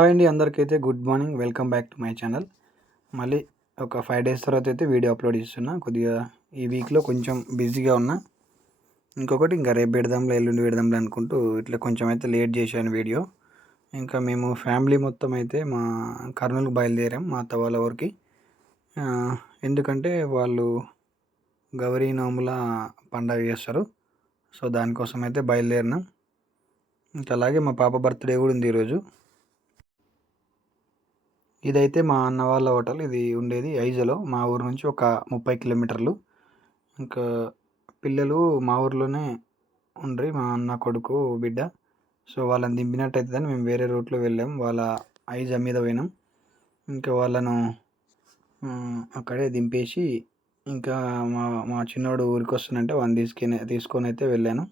Hi అండి, అందరికైతే good morning. Welcome back to my channel. మళ్ళీ ఒక 5 డేస్ తర్వాత అయితే వీడియో అప్లోడ్ చేస్తున్నా. కొద్దిగా ఈ వీక్లో కొంచెం బిజీగా ఉన్నా. ఇంకొకటి ఇంకా రేపు పెడదాంలే, ఎల్లుండి పెడదాంలే అనుకుంటూ ఇట్లా కొంచెం అయితే లేట్ చేశాను వీడియో. ఇంకా మేము ఫ్యామిలీ మొత్తం అయితే మా కర్నూలుకు బయలుదేరాం మా అత్త వాళ్ళ ఊరికి. ఎందుకంటే వాళ్ళు గౌరీ నోముల పండగ చేస్తారు. సో దానికోసం అయితే బయలుదేరినాం. ఇంకా అలాగే మా పాప బర్త్డే కూడా ఉంది ఈరోజు. ఇదైతే మా అన్న వాళ్ళ హోటల్. ఇది ఉండేది ఐజలో, మా ఊరు నుంచి ఒక 30 కిలోమీటర్లు. ఇంకా పిల్లలు మా ఊర్లోనే ఉండ్రి, మా అన్న కొడుకు బిడ్డ. సో వాళ్ళని దింపినట్టయితుందని మేము వేరే రూట్లో వెళ్ళాం. వాళ్ళ ఐజా మీద పోయినాం. ఇంకా వాళ్ళను అక్కడే దింపేసి ఇంకా మా మా చిన్నోడు ఊరికి వస్తుందంటే వాడిని తీసుకొని అయితే వెళ్ళాను.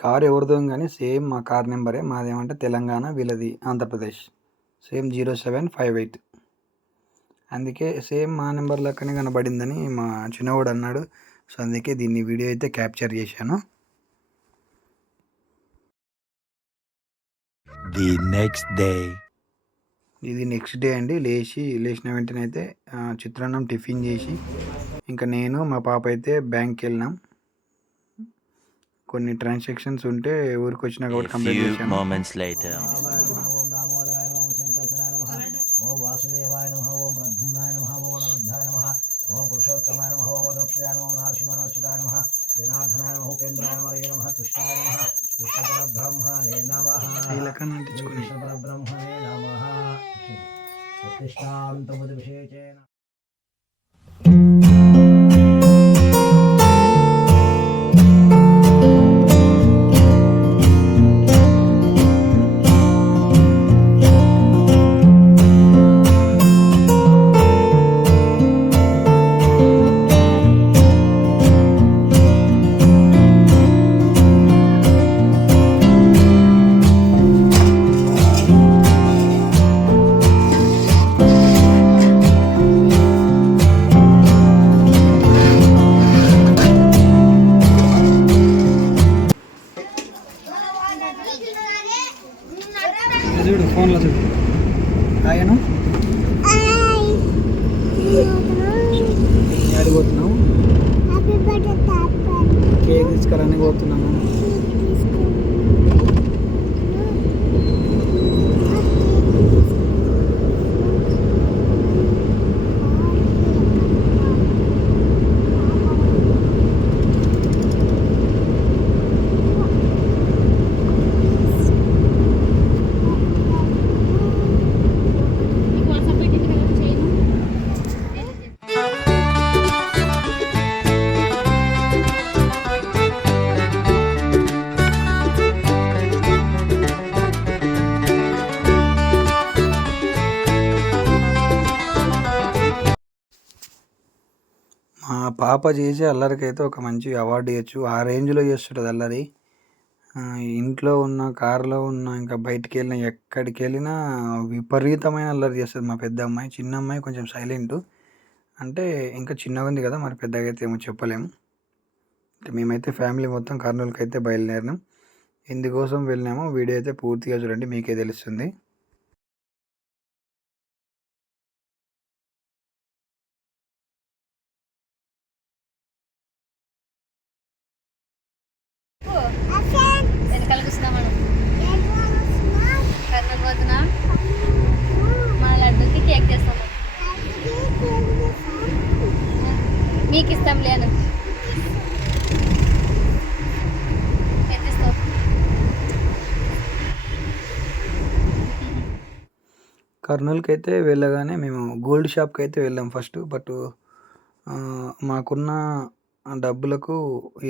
కారు ఎవరిదో కానీ సేమ్ మా కార్ నెంబరే. మాదేమంటే తెలంగాణ, వీళ్ళది ఆంధ్రప్రదేశ్. సేమ్ 0758. అందుకే సేమ్ మా నెంబర్ లెక్కనే కనబడిందని మా చిన్నవాడు అన్నాడు. సో అందుకే దీన్ని వీడియో అయితే క్యాప్చర్ చేశాను. ఇది నెక్స్ట్ డే అండి. లేచిన వెంటనే అయితే చిత్రాన్నం టిఫిన్ చేసి ఇంకా నేను మా పాప అయితే బ్యాంక్కి వెళ్ళినాం. కొన్ని ట్రాన్సాక్షన్స్ ఉంటే ఊరికి వచ్చినా కాబట్టి కంప్లీట్ చేశాను. ఓం వాసుదేవాయ నమః, ఓం ప్రద్యుమ్నాయ నమః, ఓం వరవృద్ధాయ నమః, ఓం పురుషోత్తమాయ నమః, ఓం దక్షిణాయ నమః, నరసింహాయ నమః, జనార్దనాయ నమః, ఉపేంద్రాయ నమః, కృష్ణాయ నమః, కృష్ణ పరబ్రహ్మణే నమః, కృష్ణ పరబ్రహ్మణే నమః. ఉత్తిష్టాంతముది విశేషేణ. చూడు ఫోన్లో చూడు. ఆయను అడిగిపోతున్నావు, కేక్ తీసుకురానికి పోతున్నాము. మా పాప చేసే అల్లరికైతే ఒక మంచి అవార్డు ఇవ్వచ్చు. ఆ రేంజ్లో చేస్తుంటుంది అల్లరి. ఇంట్లో ఉన్న, కారులో ఉన్న, ఇంకా బయటికి వెళ్ళినా, ఎక్కడికి వెళ్ళినా విపరీతమైన అల్లరి చేస్తుంది మా పెద్ద అమ్మాయి. చిన్న అమ్మాయి కొంచెం సైలెంటు. అంటే ఇంకా చిన్నగా ఉంది కదా, మరి పెద్దగా అయితే ఏమో చెప్పలేము. మేమైతే ఫ్యామిలీ మొత్తం కర్నూలుకి అయితే బయలుదేరినాం. ఎందుకోసం వెళ్ళినామో వీడియో అయితే పూర్తిగా చూడండి, మీకే తెలుస్తుంది. వెనకాల కూర్చున్నాం మనం, కర్నూలు పోతున్నాం. మా లడ్డుకి కేక్ చేస్తాం, మీకు ఇస్తాం లేను. ఎంత ఇస్తావు? కర్నూలుకి అయితే వెళ్ళగానే మేము గోల్డ్ షాప్కి అయితే వెళ్ళాం ఫస్ట్. బట్ మాకున్న డబ్బులకు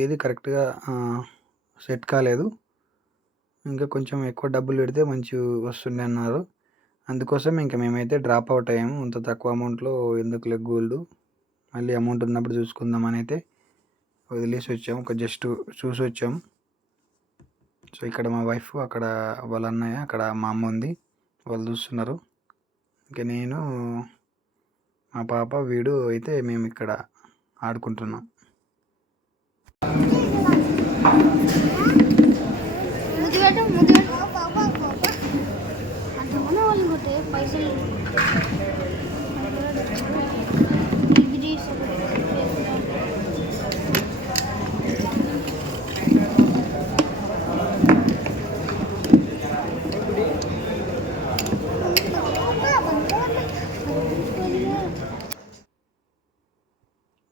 ఏది కరెక్ట్గా సెట్ కాలేదు. ఇంకా కొంచెం ఎక్కువ డబ్బులు పెడితే మంచి వస్తుండే అన్నారు. అందుకోసం ఇంకా మేమైతే డ్రాప్ అవుట్ అయ్యాము. అంత తక్కువ అమౌంట్లో ఎందుకులే గోల్డ్, మళ్ళీ అమౌంట్ ఉన్నప్పుడు చూసుకుందామని అయితే వదిలేసి వచ్చాము. ఒక జస్ట్ చూసి వచ్చాము. సో ఇక్కడ మా వైఫ్, అక్కడ వాళ్ళ అన్నయ్య, అక్కడ మా అమ్మ ఉంది, వాళ్ళు చూస్తున్నారు. ఇంకా నేను, మా పాప, వీడు అయితే మేము ఇక్కడ ఆడుకుంటున్నాం. పైసలు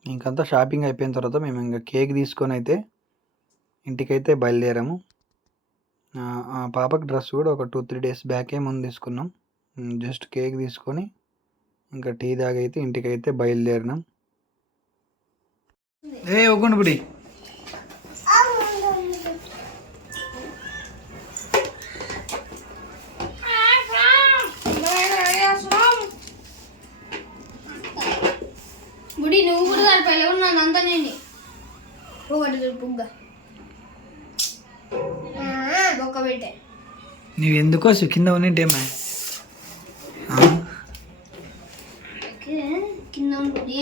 ఇంకంతా షాపింగ్ అయిపోయిన తర్వాత మేము ఇంకా కేక్ తీసుకొని అయితే ఇంటికైతే బయలుదేరాము. ఆ పాపకి డ్రెస్ కూడా ఒక 2-3 డేస్ బ్యాకే ముందు తీసుకున్నాం. జస్ట్ కేక్ తీసుకొని ఇంకా టీ తాగైతే ఇంటికైతే బయలుదేరినాం. ఒక్కండి బుడి బుడి, నువ్వు కూడా సరిపోయి ఉన్నాను అంతా నేను ఒకటి బుగ్గ బొక్క పెట్టే. నువ్వు ఎందుకో కింద ఉన్నట్టేమా కింద ఉంటుంది.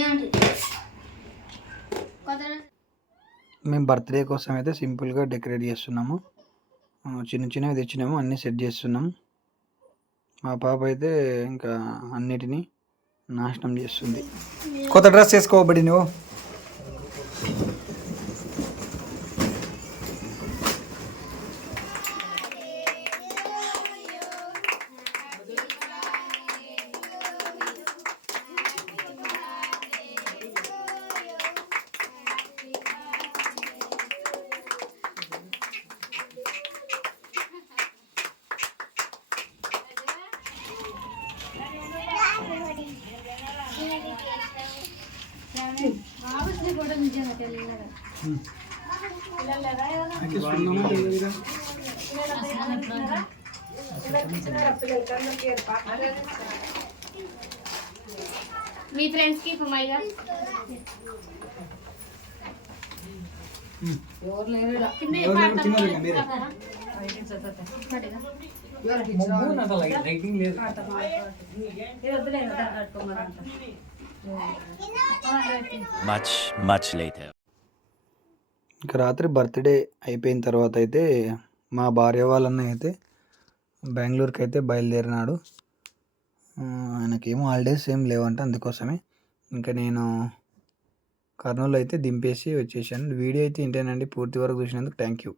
మేము బర్త్డే కోసం అయితే సింపుల్గా డెకరేట్ చేస్తున్నాము. చిన్న చిన్నవి తెచ్చినాము, అన్నీ సెట్ చేస్తున్నాం. మా పాప అయితే ఇంకా అన్నిటినీ నాశనం చేస్తుంది. కొత్త డ్రెస్ వేసుకోబడి నువ్వు. మీ ఫ్రెండ్స్కి ఫమైగా much later. ఇంకా రాత్రి బర్త్డే అయిపోయిన తర్వాత అయితే మా భార్య వాళ్ళన్న అయితే బెంగళూరుకి అయితే బయలుదేరినాడు. ఆయనకేమో హాలిడేస్ ఏం లేవంట, అందుకోసమే ఇంకా నేను కర్నూలు అయితే దింపేసి వచ్చేసాను. వీడియో అయితే ఇంటేనండి, పూర్తి వరకు చూసినందుకు థ్యాంక్ యూ.